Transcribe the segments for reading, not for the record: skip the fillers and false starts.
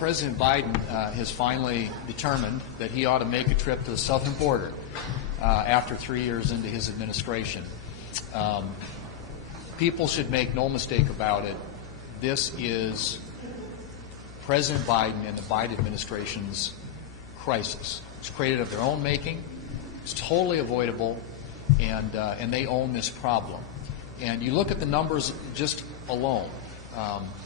President Biden has finally determined that he ought to make a trip to the southern border after 3 years into his administration. People should make no mistake about it. This is President Biden and the Biden administration's crisis. It's created of their own making. It's totally avoidable, and they own this problem. And you look at the numbers just alone.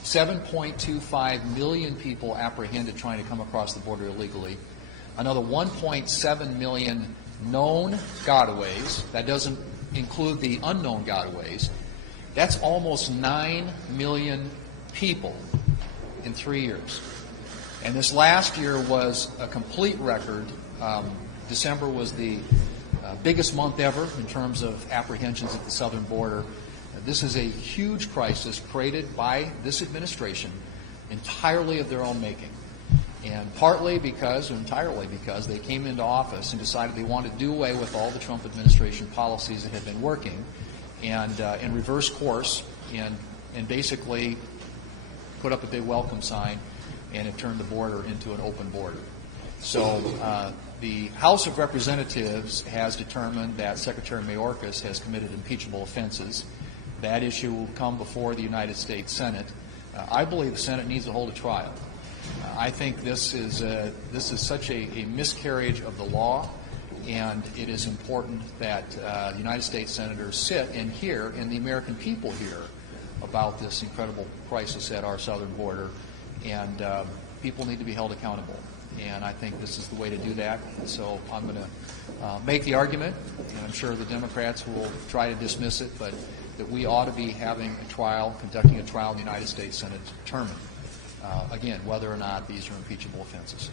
7.25 million people apprehended trying to come across the border illegally. Another 1.7 million known gotaways. That doesn't include the unknown gotaways. That's almost 9 million people in 3 years. And this last year was a complete record. December was the biggest month ever in terms of apprehensions at the southern border. This is a huge crisis created by this administration, entirely of their own making. And partly because, or entirely because, they came into office and decided they wanted to do away with all the Trump administration policies that had been working and reverse course and basically put up a big welcome sign, and it turned the border into an open border. So the House of Representatives has determined that Secretary Mayorkas has committed impeachable offenses. That issue will come before the United States Senate. I believe the Senate needs to hold a trial. I think this is such a miscarriage of the law, and it is important that the United States senators sit and hear, and the American people hear, about this incredible crisis at our southern border, and people need to be held accountable. And I think this is the way to do that. And so I'm going to make the argument, and I'm sure the Democrats will try to dismiss it, but that we ought to be having a trial, conducting a trial in the United States Senate to determine, again, whether or not these are impeachable offenses.